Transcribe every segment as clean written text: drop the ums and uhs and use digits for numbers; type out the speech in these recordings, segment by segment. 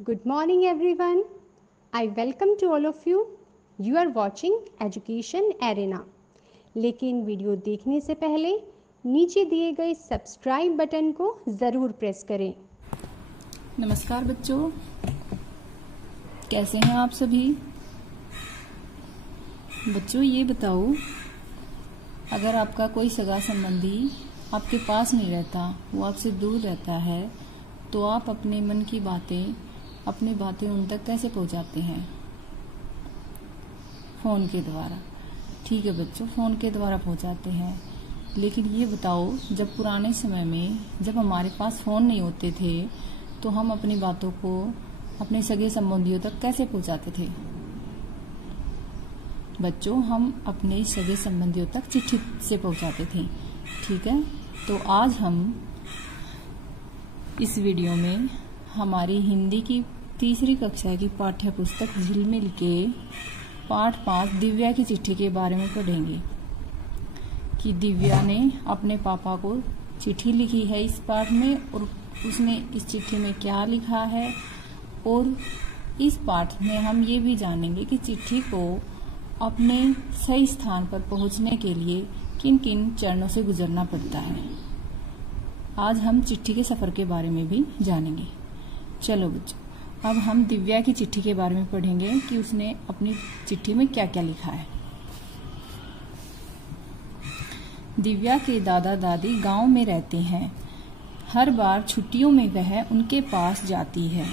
Good morning everyone. I welcome to all of you. You are watching Education Arena. लेकिन video देखने से पहले नीचे दिए गए सब्सक्राइब बटन को ज़रूर प्रेस करें। नमस्कार बच्चों, कैसे हैं आप सभी? बच्चों ये बताओ, अगर आपका कोई सगा संबंधी आपके पास नहीं रहता, वो आपसे दूर रहता है, तो आप अपने मन की बातें, अपनी बातें उन तक कैसे पहुंचाते हैं? फ़ोन के द्वारा। ठीक है बच्चों, फ़ोन के द्वारा पहुंचाते हैं। लेकिन ये बताओ, जब पुराने समय में जब हमारे पास फ़ोन नहीं होते थे, तो हम अपनी बातों को अपने सगे संबंधियों तक कैसे पहुंचाते थे? बच्चों, हम अपने सगे संबंधियों तक चिट्ठी से पहुंचाते थे। ठीक है, तो आज हम इस वीडियो में हमारी हिंदी की तीसरी कक्षा की पाठ्य पुस्तक झिलमिल के पाठ 5 दिव्या की चिट्ठी के बारे में पढ़ेंगे कि दिव्या ने अपने पापा को चिट्ठी लिखी है इस पाठ में, और उसने इस चिट्ठी में क्या लिखा है। और इस पाठ में हम ये भी जानेंगे कि चिट्ठी को अपने सही स्थान पर पहुंचने के लिए किन किन चरणों से गुजरना पड़ता है। आज हम चिट्ठी के सफर के बारे में भी जानेंगे। चलो बच्चों, अब हम दिव्या की चिट्ठी के बारे में पढ़ेंगे कि उसने अपनी चिट्ठी में क्या क्या लिखा है। दिव्या के दादा दादी गांव में रहते हैं। हर बार छुट्टियों में वह उनके पास जाती है,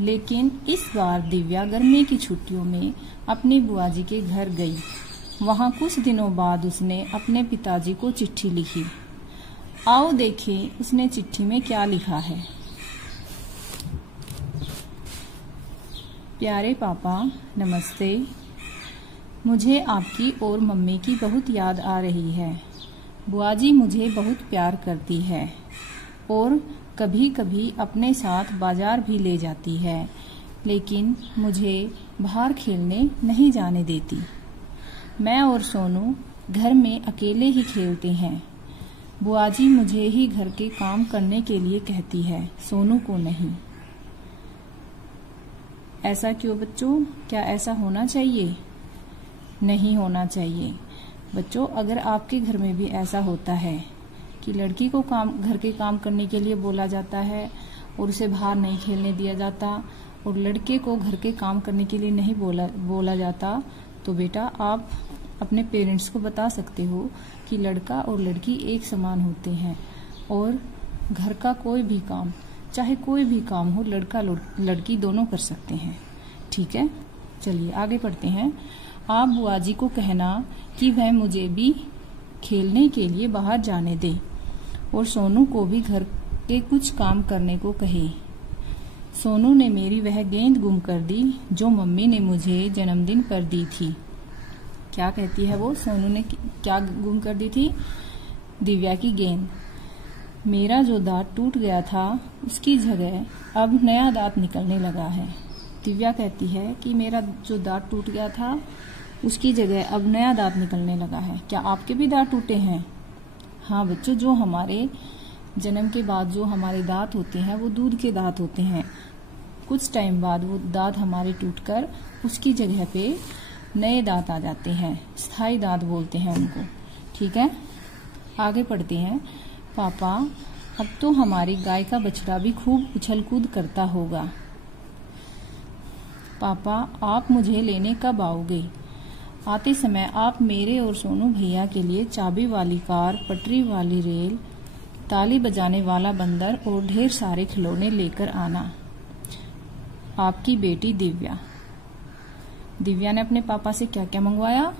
लेकिन इस बार दिव्या गर्मी की छुट्टियों में अपनी बुआ जी के घर गई। वहां कुछ दिनों बाद उसने अपने पिताजी को चिट्ठी लिखी। आओ देखें उसने चिट्ठी में क्या लिखा है। प्यारे पापा, नमस्ते। मुझे आपकी और मम्मी की बहुत याद आ रही है। बुआ जी मुझे बहुत प्यार करती है और कभी कभी अपने साथ बाजार भी ले जाती है, लेकिन मुझे बाहर खेलने नहीं जाने देती। मैं और सोनू घर में अकेले ही खेलते हैं। बुआ जी मुझे ही घर के काम करने के लिए कहती है, सोनू को नहीं। ऐसा क्यों बच्चों? क्या ऐसा होना चाहिए? नहीं होना चाहिए बच्चों। अगर आपके घर में भी ऐसा होता है कि लड़की को घर के काम करने के लिए बोला जाता है और उसे बाहर नहीं खेलने दिया जाता, और लड़के को घर के काम करने के लिए नहीं बोला जाता, तो बेटा आप अपने पेरेंट्स को बता सकते हो कि लड़का और लड़की एक समान होते हैं, और घर का कोई भी काम, चाहे कोई भी काम हो, लड़का लड़की दोनों कर सकते हैं। ठीक है, चलिए आगे बढ़ते हैं। आप बुआ जी को कहना कि वह मुझे भी खेलने के लिए बाहर जाने दे, और सोनू को भी घर के कुछ काम करने को कहे। सोनू ने मेरी वह गेंद गुम कर दी जो मम्मी ने मुझे जन्मदिन पर दी थी। क्या कहती है वो? सोनू ने क्या गुम कर दी थी? दिव्या की गेंद। मेरा जो दांत टूट गया था उसकी जगह अब नया दांत निकलने लगा है। दिव्या कहती है कि मेरा जो दांत टूट गया था उसकी जगह अब नया दांत निकलने लगा है। क्या आपके भी दांत टूटे हैं? हाँ बच्चों, जो हमारे जन्म के बाद जो हमारे दांत होते हैं वो दूध के दांत होते हैं। कुछ टाइम बाद वो दांत हमारे टूटकर उसकी जगह पे नए दांत आ जाते हैं, स्थायी दांत बोलते हैं उनको। ठीक है, आगे पढ़ते हैं। पापा, अब तो हमारी गाय का बछड़ा भी खूब उछल कूद करता होगा। पापा, आप मुझे लेने कब आओगे? आते समय आप मेरे और सोनू भैया के लिए चाबी वाली कार, पटरी वाली रेल, ताली बजाने वाला बंदर और ढेर सारे खिलौने लेकर आना। आपकी बेटी दिव्या। दिव्या ने अपने पापा से क्या क्या मंगवाया?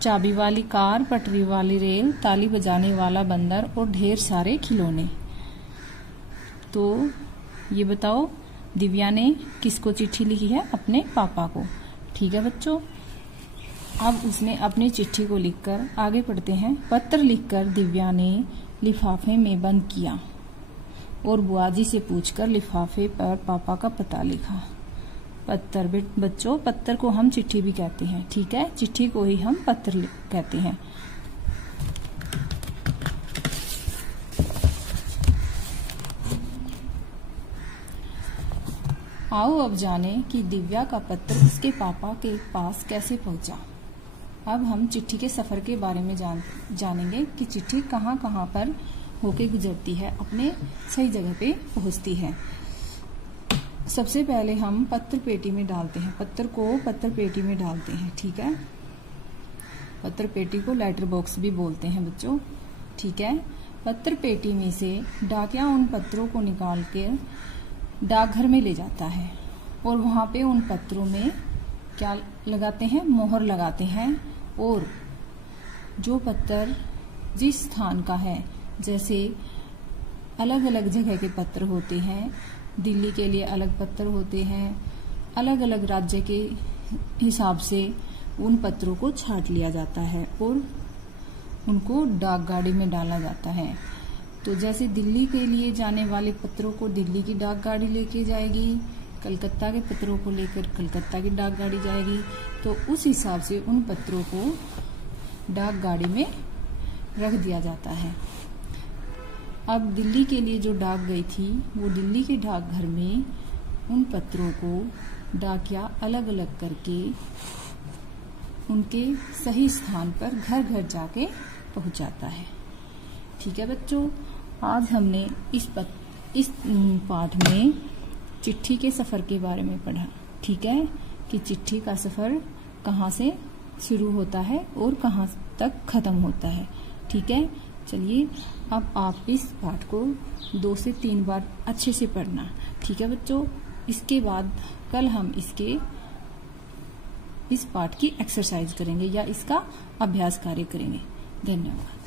चाबी वाली कार, पटरी वाली रेल, ताली बजाने वाला बंदर और ढेर सारे खिलौने। तो ये बताओ, दिव्या ने किसको चिट्ठी लिखी है? अपने पापा को। ठीक है बच्चों, अब उसने अपनी चिट्ठी को लिखकर आगे पढ़ते हैं। पत्र लिखकर दिव्या ने लिफाफे में बंद किया और बुआ जी से पूछकर लिफाफे पर पापा का पता लिखा। पत्र बच्चों, पत्र को हम चिट्ठी भी कहते हैं। ठीक है, चिट्ठी को ही हम पत्र कहते हैं। आओ अब जाने कि दिव्या का पत्र उसके पापा के पास कैसे पहुंचा। अब हम चिट्ठी के सफर के बारे में जानेंगे कि चिट्ठी कहाँ कहाँ पर होके गुजरती है, अपने सही जगह पे पहुंचती है। सबसे पहले हम पत्र पेटी में डालते हैं, पत्र को पत्र पेटी में डालते हैं। ठीक है, पत्र पेटी को लेटर बॉक्स भी बोलते हैं बच्चों। ठीक है, पत्र पेटी में से डाकिया उन पत्रों को निकाल कर डाकघर में ले जाता है और वहां पे उन पत्रों में क्या लगाते हैं, मोहर लगाते हैं। और जो पत्र जिस स्थान का है, जैसे अलग अलग जगह के पत्र होते हैं, दिल्ली के लिए अलग पत्र होते हैं, अलग अलग राज्य के हिसाब से उन पत्रों को छांट लिया जाता है और उनको डाक गाड़ी में डाला जाता है। तो जैसे दिल्ली के लिए जाने वाले पत्रों को दिल्ली की डाक गाड़ी लेके जाएगी, कलकत्ता के पत्रों को लेकर कलकत्ता की डाक गाड़ी जाएगी, तो उस हिसाब से उन पत्रों को डाक गाड़ी में रख दिया जाता है। अब दिल्ली के लिए जो डाक गई थी, वो दिल्ली के डाकघर में उन पत्रों को डाकिया अलग अलग करके उनके सही स्थान पर घर घर जाके पहुंचाता है। ठीक है बच्चों, आज हमने इस पाठ में चिट्ठी के सफर के बारे में पढ़ा। ठीक है, कि चिट्ठी का सफर कहाँ से शुरू होता है और कहाँ तक खत्म होता है। ठीक है, चलिए अब आप इस पाठ को 2 से 3 बार अच्छे से पढ़ना। ठीक है बच्चों, इसके बाद कल हम इस पाठ की एक्सरसाइज करेंगे या इसका अभ्यास कार्य करेंगे। धन्यवाद।